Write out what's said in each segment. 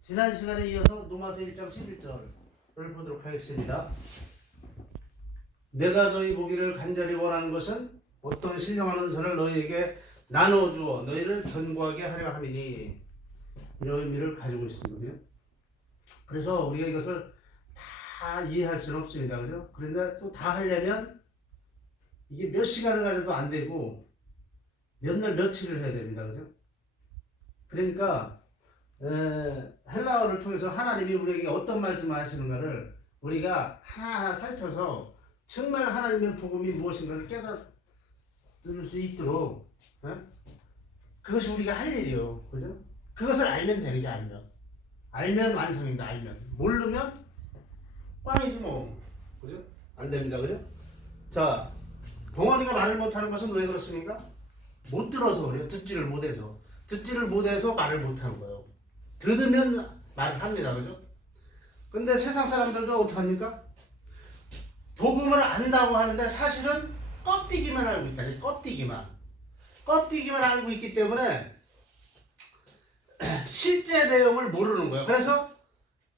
지난 시간에 이어서 로마서 1장 11절을 보도록 하겠습니다. 내가 너희 보기를 간절히 원하는 것은 어떤 신령한 은사를 너희에게 나눠 주어 너희를 견고하게 하려 함이니 이런 의미를 가지고 있습니다. 그래서 우리가 이것을 다 이해할 수는 없습니다. 그죠? 그런데 또 다 하려면 이게 몇 시간을 가져도 안 되고 몇 날 며칠을 해야 됩니다. 그죠? 그러니까 에, 헬라어를 통해서 하나님이 우리에게 어떤 말씀을 하시는가를 우리가 하나하나 살펴서 정말 하나님의 복음이 무엇인가를 깨달을 수 있도록 에? 그것이 우리가 할 일이요. 그죠? 그것을 알면 되는 게 알면. 알면 완성입니다. 알면. 모르면 꽝이지 뭐. 그죠? 안 됩니다. 그죠? 자, 벙어리가 말을 못하는 것은 왜 그렇습니까? 못 들어서 그래요. 듣지를 못해서. 듣지를 못해서 말을 못하는 거예요. 들으면 말을 합니다. 그죠? 근데 세상 사람들도 어떡합니까? 복음을 안다고 하는데 사실은 껍데기만 알고 있다. 껍데기만. 껍데기만 알고 있기 때문에 실제 내용을 모르는 거예요. 그래서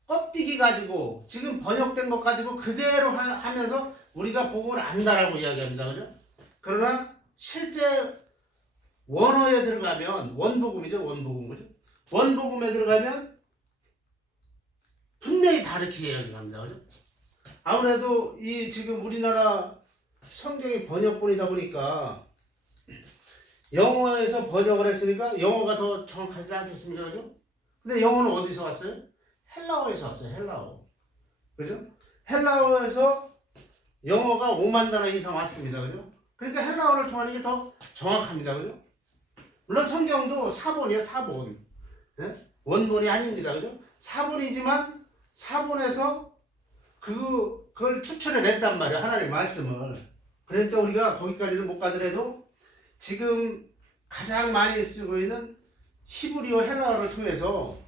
껍데기 가지고 지금 번역된 것 가지고 그대로 하, 면서 우리가 복음을 안다라고 이야기합니다. 그죠? 그러나 실제 원어에 들어가면 원복음이죠. 원복음 그죠? 원복음에 들어가면 분명히 다르게 이야기합니다. 그죠? 아무래도 이 지금 우리나라 성경이 번역본이다 보니까 영어에서 번역을 했으니까 영어가 더 정확하지 않겠습니까? 그죠? 근데 영어는 어디서 왔어요? 헬라어에서 왔어요. 헬라어. 그죠? 헬라어에서 영어가 5만 단어 이상 왔습니다. 그죠? 그러니까 헬라어를 통하는 게 더 정확합니다. 그죠? 물론 성경도 사본이에요. 사본. 예? 원본이 아닙니다. 그죠? 사본이지만 사본에서 그, 그걸 추출해냈단 말이에요. 하나님의 말씀을. 그러니까 우리가 거기까지는 못 가더라도 지금 가장 많이 쓰고 있는 히브리어 헬라어를 통해서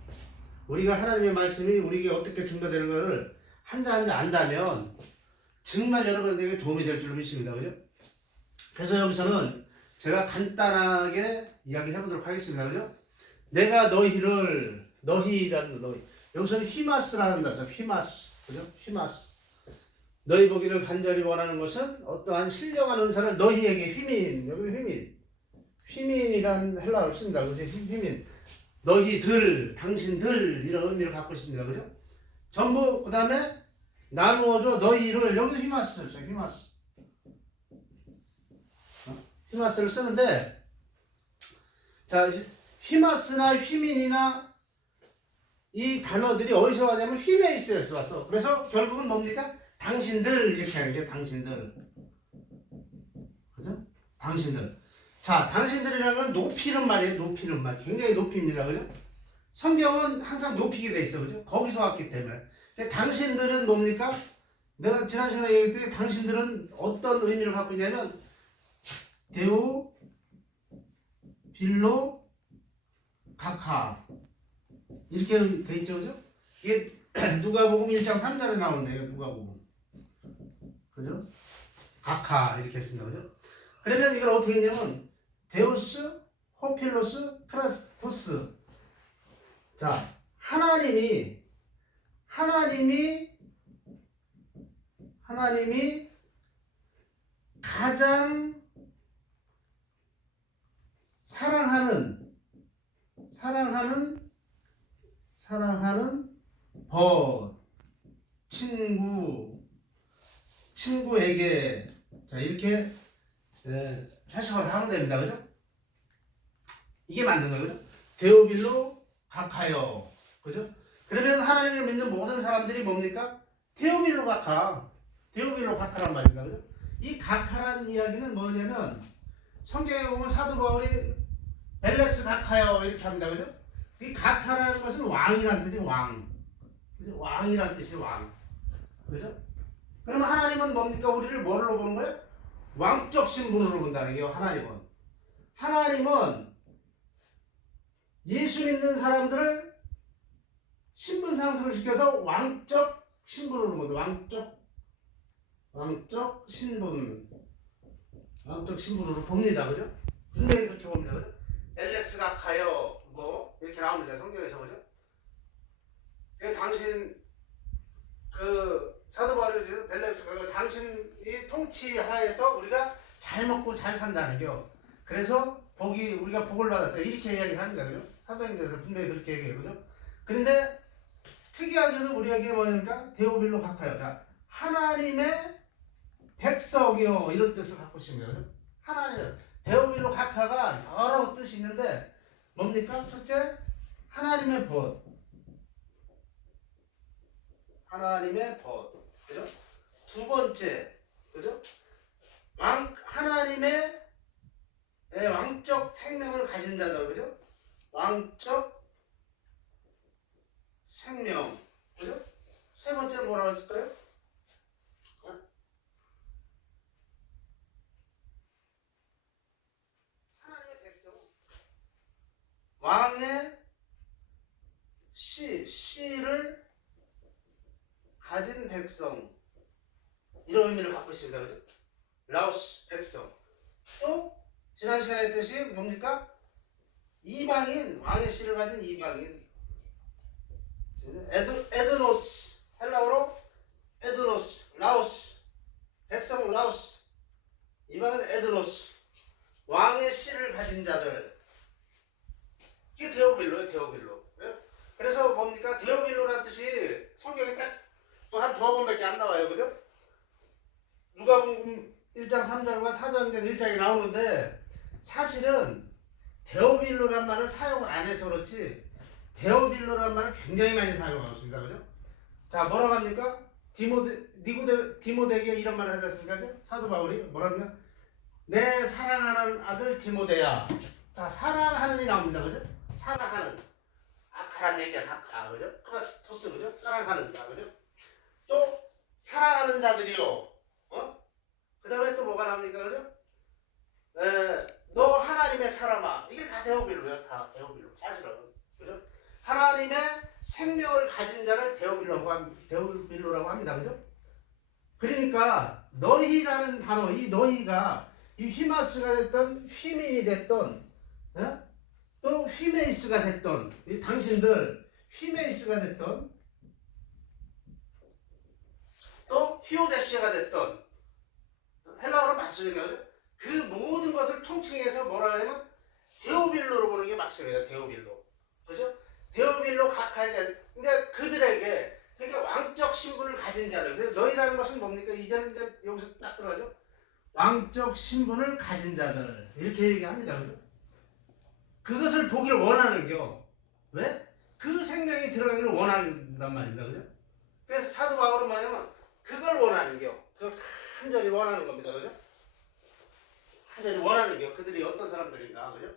우리가 하나님의 말씀이 우리에게 어떻게 증거되는 것을 한자 한자 안다면 정말 여러분에게 도움이 될 줄로 믿습니다. 그죠? 그래서 여기서는 제가 간단하게 이야기해 보도록 하겠습니다. 그죠? 내가 너희를 너희라는 너희 여기서는 휘마스라는 단어 휘마스 그죠? 휘마스 너희 보기를 간절히 원하는 것은 어떠한 신령한 은사를 너희에게 휘민 여기 휘민 휘민이라는 헬라어를 씁니다. 그죠? 휘- 휘민 너희들 당신들 이런 의미를 갖고 있습니다. 그죠? 전부 그 다음에 나누어줘 너희를 여기서 휘마스를 써요. 휘마스 어? 휘마스를 쓰는데 자 휘마스나 휘민이나 이 단어들이 어디서 왔냐면 휘메이스에서 왔어. 그래서 결국은 뭡니까? 당신들 이렇게 하는 게 당신들. 그죠? 당신들. 자, 당신들이라는 건 높이는 말이에요. 높이는 말. 굉장히 높입니다. 그죠? 성경은 항상 높이게 돼 있어. 그죠? 거기서 왔기 때문에. 근데 당신들은 뭡니까? 내가 지난 시간에 얘기했듯이 당신들은 어떤 의미를 갖고 있냐면 데오, 빌로, 카카 이렇게 돼 있죠, 그죠? 이게 누가복음 1장 3절에 나오네요, 누가복음. 그죠? 각하 이렇게 했습니다, 그죠? 그러면 이걸 어떻게 했냐면 데우스, 호필로스, 크라스토스. 자, 하나님이 하나님이 하나님이 가장 사랑하는 사랑하는 사랑하는 벗 친구 친구에게. 자 이렇게 에, 해석을 하면 됩니다. 그죠? 이게 맞는 거예요. 그죠? 데오빌로 각하여. 그죠? 그러면 하나님을 믿는 모든 사람들이 뭡니까? 데오빌로 각하. 데오빌로 각하란 말입니다. 그죠? 이 각하란 이야기는 뭐냐면 성경에 보면 사도 바울이 벨렉스 각하여 이렇게 합니다 그죠 이 각하라는 것은 왕이란 뜻이 왕. 그죠? 왕이란 뜻이 왕. 그죠? 그러면 하나님은 뭡니까? 우리를 뭘로 보는 거예요? 왕적 신분으로 본다는 게요. 하나님은. 하나님은 예수 믿는 사람들을 신분 상승을 시켜서 왕적 신분으로 본다. 왕적 왕적 신분. 왕적 신분으로 봅니다. 그죠? 분명히 그렇게 봅니다. 그죠? 엘렉스 각하여 뭐 이렇게 나옵니다 성경에서 그죠? 그 당신 그 사도 바울이 벨렉스가 그 당신이 통치하에서 우리가 잘 먹고 잘 산다는 겨. 그래서 복이 우리가 복을 받았다 이렇게 이야기를 합니다, 그죠? 사도행전에서 분명히 그렇게 얘기해요, 그죠? 그런데 특이하게도 우리에게 뭐니까 데오빌로 각하여 자 하나님의 백성이요 이런 뜻을 갖고 있습니다, 그죠? 하나님의 데오빌로 각하가 여러 뜻이 있는데 뭡니까? 첫째 하나님의 벗 하나님의 벗 그죠? 두 번째 그죠? 왕 하나님의 예, 왕적 생명을 가진 자들 그죠? 왕적 생명 그죠? 세 번째는 뭐라고 했을까요? 어? 하나님의 백성 왕의 씨 씨를 가진 백성 이런 의미를 갖고 있습니다. 그죠? 라오스 백성 또 지난 시간에 했듯이 뭡니까? 이방인 왕의 씨를 가진 이방인 에드, 에드노스 헬라어로 에드노스 라오스 백성 라오스 이방인 에드노스 왕의 씨를 가진 자들 이게 데오빌로예요 데오빌로 예? 그래서 뭡니까 데오빌로라는 뜻이 성경에 딱한 두어 번밖에 안 나와요 그죠? 누가복음 1장 3절과 4장전 1장이 나오는데 사실은 데오빌로란 말을 사용을 안 해서 그렇지 데오빌로란 말을 굉장히 많이 사용하고 있습니다. 그죠? 자 뭐라고 합니까? 디모데, 니고데, 디모데에게 이런 말을 하지 않습니까? 사도 바울이 뭐라냐? 내 사랑하는 아들 디모데야 자 사랑하는이 나옵니다. 그죠? 사랑하는 아카란 얘기야 아카 그죠? 크라스토스 그죠? 사랑하는 자 그죠? 또 사랑하는 자들이요 어? 그 다음에 또 뭐가 나옵니까? 그죠? 에, 너 하나님의 사람아. 이게 다 데오빌로야. 다 데오빌로. 사실은. 그죠? 하나님의 생명을 가진 자를 데오빌로라고, 함- 데오빌로라고 합니다. 그죠? 그러니까 너희라는 단어, 이 너희가 이 휘마스가 됐던 휘민이 됐던 어? 또 휘메이스가 됐던 이 당신들 휘메이스가 됐던 또 히오데시아가 됐던 헬라어로 맞습니다. 그 모든 것을 통칭해서 뭐라 하냐면 데오빌로로 보는 게 맞습니다. 데오빌로. 그죠? 데오빌로 각하에 근데 그들에게 그러니까 왕적 신분을 가진 자들. 그래서 너희라는 것은 뭡니까? 이제는 이제 여기서 딱 들어가죠. 왕적 신분을 가진 자들. 이렇게 얘기합니다. 그죠? 그것을 보기를 원하는 겨. 왜? 그 생명이 들어가기를 원한단 말입니다. 그죠? 그래서 사도 바울은 뭐냐면 그걸 원하는 겨. 그 간절히 원하는 겁니다. 그죠? 간절히 원하는 게 그들이 어떤 사람들인가 그죠?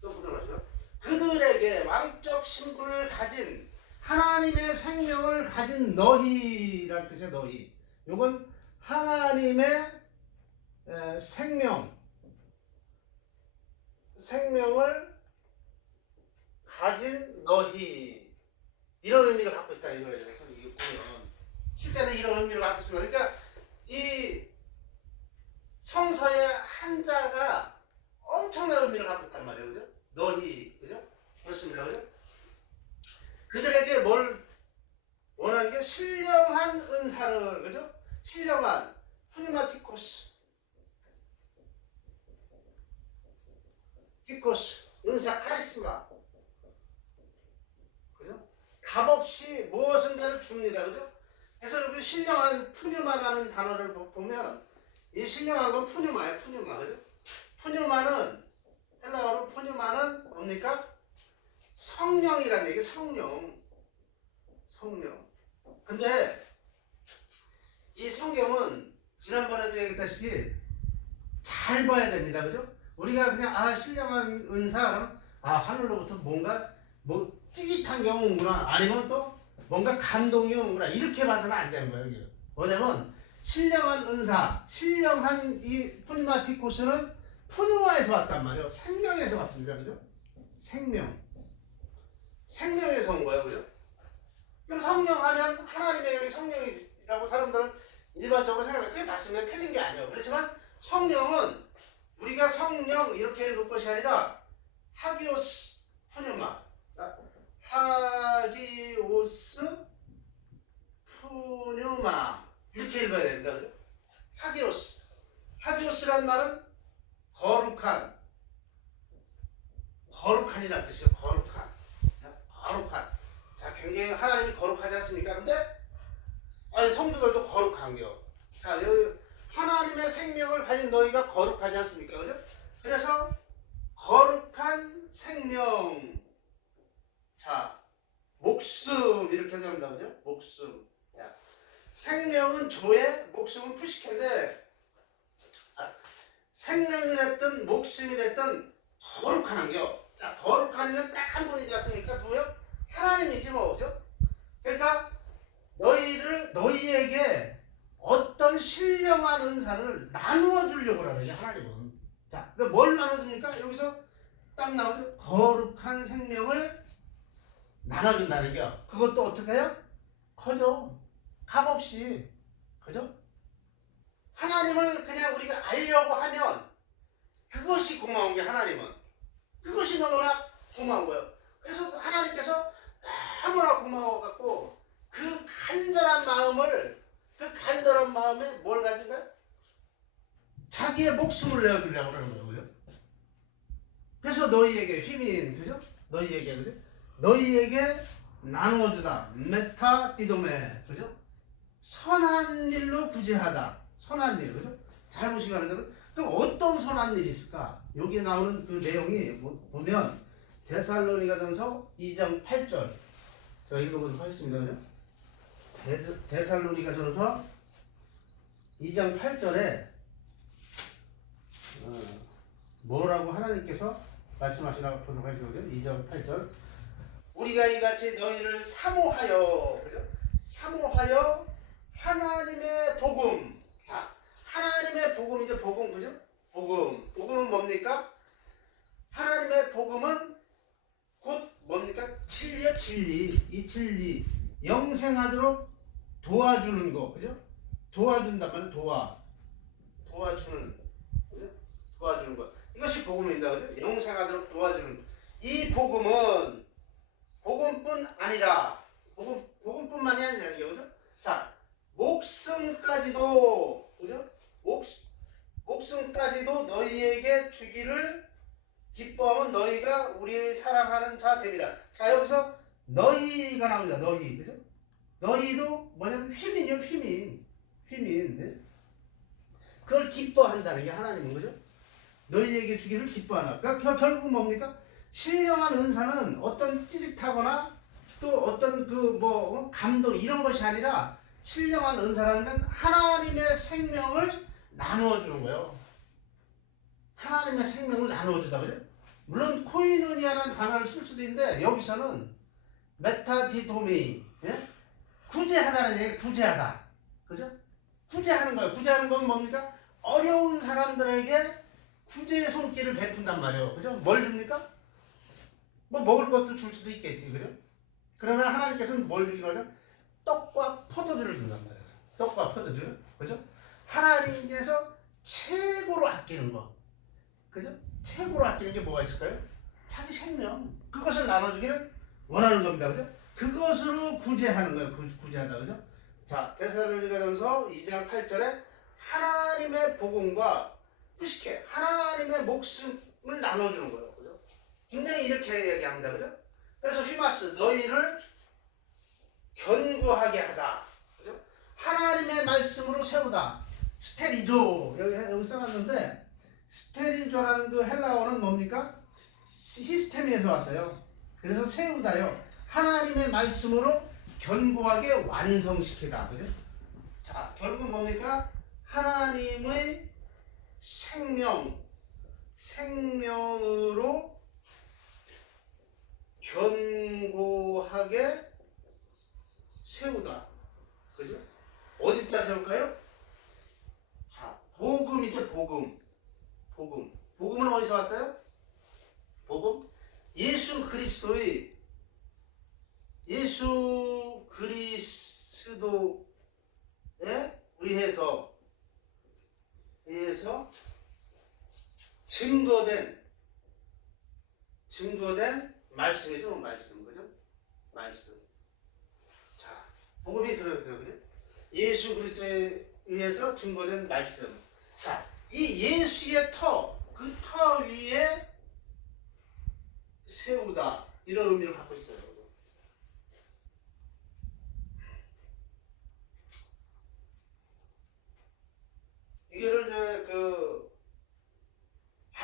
또 부정하시죠? 그들에게 왕적 신분을 가진 하나님의 생명을 가진 너희란 뜻이야 너희. 요건 하나님의 에, 생명. 생명을 가진 너희. 이런 의미를 갖고 있다 이거예요. 그래서 이게 보면 실제는 이런 의미를 갖고 있습니다. 그러니까 이 성서의 한자가 엄청난 의미를 갖고 있단 말이에요. 그죠? 너희, 그죠? 그렇습니다. 그죠? 그들에게 뭘 원하는 게 신령한 은사를, 그죠? 신령한 프리마티코스. 티코스, 은사, 카리스마. 그죠? 값없이 무엇인가를 줍니다. 그죠? 그래서 여기 신령한 푸뉴마라는 단어를 보- 보면 이 신령한 건 푸뉴마예요, 푸뉴마. 그죠? 푸뉴마는, 헬라어로 푸뉴마는 뭡니까? 성령이라는 얘기, 성령. 성령. 근데 이 성경은 지난번에도 얘기했다시피 잘 봐야 됩니다. 그죠? 우리가 그냥 아, 신령한 은사, 그러면 아, 하늘로부터 뭔가 뭐 찌릿한 경우 오구나. 아니면 또 뭔가 감동이 오는구나. 이렇게 봐서는 안 되는 거예요. 이게. 뭐냐면 신령한 은사, 신령한 이 프리마티코스는 푸누마에서 왔단 말이에요. 생명에서 왔습니다. 그죠? 생명. 생명에서 온 거예요. 그죠? 그럼 성령 하면 하나님의 영이 성령이라고 사람들은 일반적으로 생각해요. 그게 맞습니다. 틀린 게 아니에요. 그렇지만 성령은 우리가 성령 이렇게 읽을 것이 아니라 하기오스 푸뉴마. 자, 하기오스 푸뉴마 이렇게 읽어야 됩니다. 그죠? 하기오스 하기오스란 말은 거룩한 거룩한이라는 뜻이에요. 거룩한 거룩한 자 굉장히 하나님이 거룩하지 않습니까? 근데 아니 성도들도 거룩한겨. 자 하나님의 생명을 가진 너희가 거룩하지 않습니까? 그죠? 그래서 거룩한 생명 자 목숨 이렇게 합니다. 그죠? 목숨 자, 생명은 조에 목숨은 푸시케인데 자, 생명이 됐든 목숨이 됐든 거룩한 한겨. 자 거룩한 이는 딱 한 분이지 않습니까? 누구요? 하나님이지 뭐 그죠? 그러니까 너희를 너희에게 어떤 신령한 은사를 나누어 주려고 게 하나님은. 자, 그뭘 나눠줍니까? 여기서 딱 나오죠. 거룩한 생명을 나눠준다는 게 그것도 어떻게 해요? 커져. 값없이. 그죠? 하나님을 그냥 우리가 알려고 하면 그것이 고마운 게 하나님은. 그것이 너무나 고마운 거예요. 그래서 하나님께서 너무나 고마워갖고 그 간절한 마음을 그 간절한 마음에 뭘 가진가요? 자기의 목숨을 내어주려고 그러는. 그죠? 그래서 너희에게 힘인 그죠? 너희에게 그죠? 너희에게 나누어주다 메타 디도메 그죠? 선한 일로 구제하다 선한 일 그죠? 잘 보시기 바랍니다. 그 어떤 선한 일이 있을까? 여기 나오는 그 내용이 보- 보면 데살로니가전서 2장 8절 제가 읽어보도록 하겠습니다. 그죠? 데, 데살로니가 전서 2장 8절에 어, 뭐라고 하나님께서 말씀하시라고 하겠습니다. 2장 8절 우리가 이같이 너희를 사모하여 그죠? 사모하여 하나님의 복음 이칠리 영생하도록 도와주는 거 그죠? 도와준단 말이야 도와 도와주는 그죠? 도와주는 거 이것이 복음입니다 그죠? 영생하도록 도와주는 이 복음은 복음뿐 아니라 복음 복음뿐만이 아니라는 게 그죠? 자 목숨까지도 그죠? 목 목숨까지도 너희에게 주기를 기뻐하면 너희가 우리의 사랑하는 자 되리라. 자 여기서 너희가 나옵니다. 너희 그죠? 너희도 뭐냐면 휘민이요 휘민 휘민 네? 그걸 기뻐한다는 게 하나님은 거죠? 너희에게 주기를 기뻐하나. 그러니까 결- 결국 뭡니까? 신령한 은사는 어떤 찌릿하거나 또 어떤 그 뭐 감동 이런 것이 아니라 신령한 은사라는 건 하나님의 생명을 나누어 주는 거예요. 하나님의 생명을 나누어 주다 그죠? 물론 코이노니아라는 단어를 쓸 수도 있는데 여기서는 메타디도미 예? 구제하다는 얘기 구제하다 그죠? 구제하는 거예요. 구제하는 건 뭡니까? 어려운 사람들에게 구제의 손길을 베푼단 말이에요. 그죠? 뭘 줍니까? 뭐 먹을 것도 줄 수도 있겠지. 그죠? 그러나 하나님께서는 뭘 주기로 하냐? 떡과 포도주를 준단 말이에요. 떡과 포도주. 그죠? 하나님께서 최고로 아끼는 거. 그죠? 최고로 아끼는 게 뭐가 있을까요? 자기 생명. 그것을 나눠주기를 원하는 겁니다. 그죠? 그것으로 구제하는 거예요. 구, 구제하다. 그죠? 자, 데살로니가전서 2장 8절에 하나님의 복음과 후식해 하나님의 목숨을 나눠주는 거예요. 그죠? 굉장히 이렇게 얘기합니다. 그죠? 그래서 휘마스 너희를 견고하게 하다. 그죠? 하나님의 말씀으로 세우다. 스테리조 여기 여기 써놨는데 스테리조라는 그 헬라어는 뭡니까? 시스템에서 왔어요. 그래서 세우다요. 하나님의 말씀으로 견고하게 완성시키다. 그죠? 자, 결국 뭡니까? 하나님의 생명, 생명으로 견고하게 세우다. 그죠? 어디다 세울까요? 자, 복음이죠, 복음. 복음. 복음은 어디서 왔어요? 복음? 예수 그리스도의 예수 그리스도에 의해서 의해서 증거된 증거된 말씀이죠 말씀 그죠 말씀. 자, 복음이 그러죠. 그죠? 예수 그리스도에 의해서 증거된 말씀. 자, 이 예수의 터, 그터 위에 세우다 이런 의미를 갖고 있어요. 이거를 이제 그다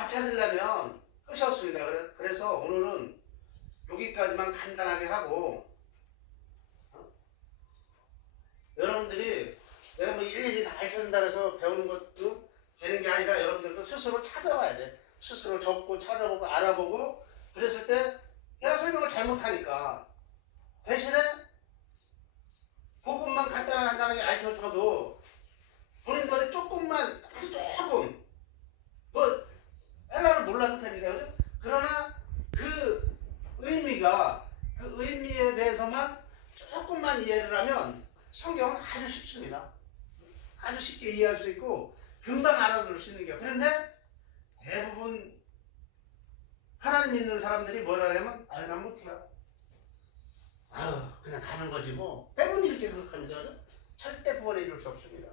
찾으려면 끝이 없습니다. 그래- 그래서 오늘은 여기까지만 간단하게 하고 어? 여러분들이 내가 뭐 일일이 다 알려준다 해서 배우는 것도 되는 게 아니라 여러분들도 스스로 찾아와야 돼. 스스로 적고 찾아보고 알아보고 그랬을 때 내가 설명을 잘못하니까 대신에 그것만 간단하게 알려줘도 본인들이 조금만 아주 조금 뭐 하나를 몰라도 됩니다. 그죠? 그러나 그 의미가 그 의미에 대해서만 조금만 이해를 하면 성경은 아주 쉽습니다. 아주 쉽게 이해할 수 있고 금방 알아들을 수 있는 게 그런데 대부분 하나님 믿는 사람들이 뭐라 하냐면 아유 난 못해요. 아유 그냥 가는 거지 뭐 대부분 이렇게 생각합니다. 그죠? 절대 구원에 이룰 수 없습니다.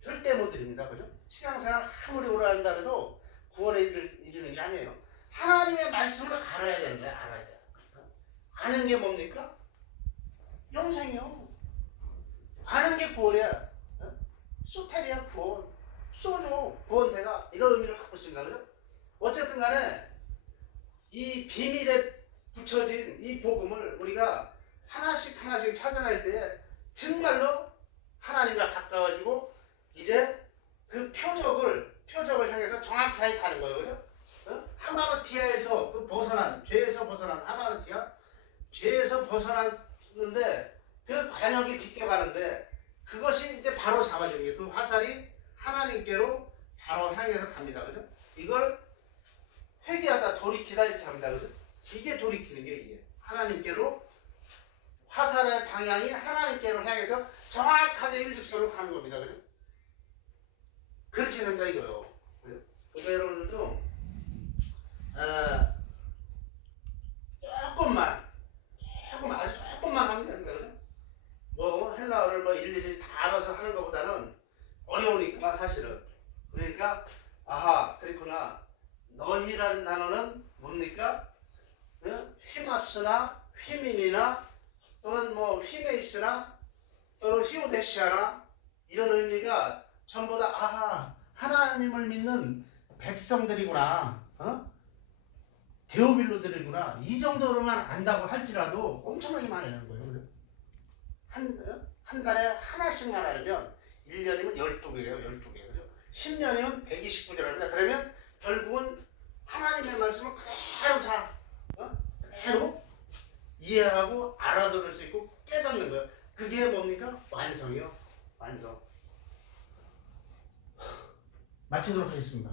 절대 못 이릅니다. 그죠? 신앙생활 아무리 오래 한다 해도 구원에 이르, 이르는 게 아니에요. 하나님의 말씀을 알아야 되는데 알아야 돼요. 아는 게 뭡니까? 영생이요. 아는 게 구원이야. 어? 소테리아 구원. 소조 구원대가 이런 의미를 갖고 있습니다. 그죠? 어쨌든 간에 이 비밀에 붙여진 이 복음을 우리가 하나씩 하나씩 찾아낼 때 정말로 하나님과 가까워지고 이제 그 표적을 표적을 향해서 정확하게 가는 거예요, 그죠? 어? 하마르티아에서 그 벗어난 죄에서 벗어난 하마르티아 죄에서 벗어났는데 그 관역이 비껴가는데 그것이 이제 바로 잡아지는 게그 화살이 하나님께로 바로 향해서 갑니다, 그죠? 이걸 회개하다 돌이키다 이렇게 합니다, 그죠? 이게 돌이키는 게 이게 하나님께로 화살의 방향이 하나님께로 향해서 정확하게 일직선으로 가는 겁니다, 그죠? 그렇게 된다 이거요. 그러니까 여러분들도 어, 조금만 조금 아주 조금만 하면 됩니다. 그죠? 뭐 헬라어를 뭐 일일이 다 알아서 하는 것보다는 어려우니까 사실은 그러니까 아하 그랬구나 너희라는 단어는 뭡니까? 어? 휘마스나 휘민이나 또는 뭐 휘메이스나 또는 히오데시아나 이런 의미가 전부 다 아하 하나님을 믿는 백성들이구나 어? 데오빌로들이구나 이 정도로만 안다고 할지라도 엄청나게 많아는 거예요 그죠? 한, 어? 한 달에 하나씩만 알면 1년이면 12개예요 12개 그죠? 10년이면 129절입니다 그러면 결국은 하나님의 말씀을 그대로 다 어? 그대로 이해하고 알아들을 수 있고 깨닫는 거예요 그게 뭡니까? 완성이요 완성 마치도록 하겠습니다.